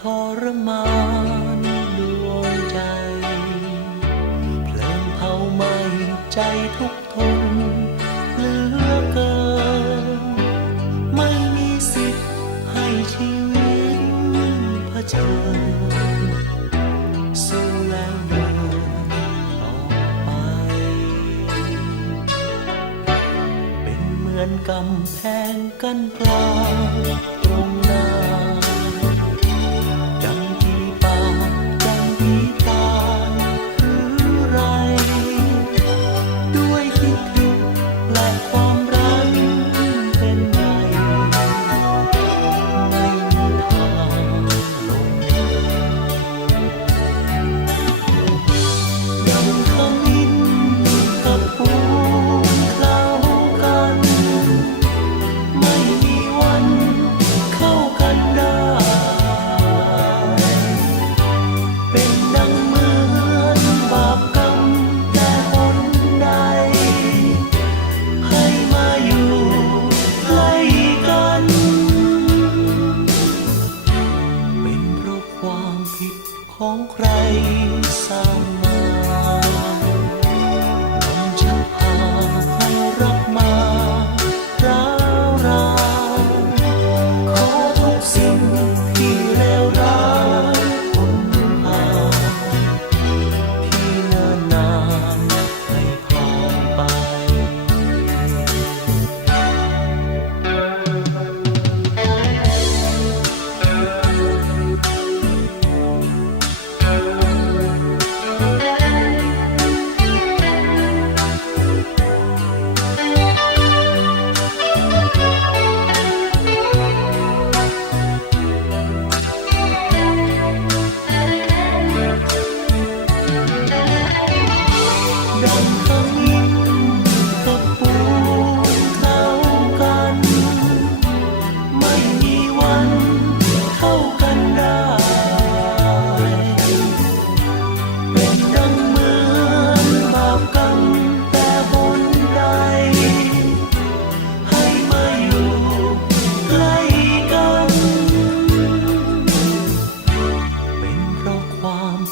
ทรมานดวงใจ เพลิงเผาไหม้ใจทุกทนเหลือเกิน ไม่มีสิทธิ์ให้ชีวิตเผชิญสู้แล้วเดินต่อไป เป็นเหมือนกำแพงกั้นกลางตรงหน้า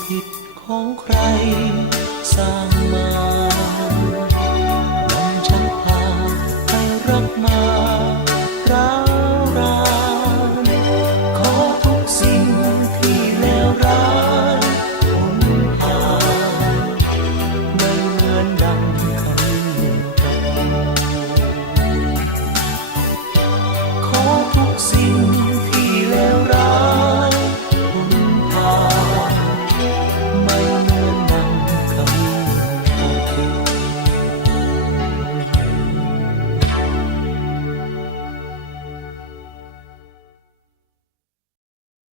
ผิดของใครสร้างมานำชักพาให้รักมา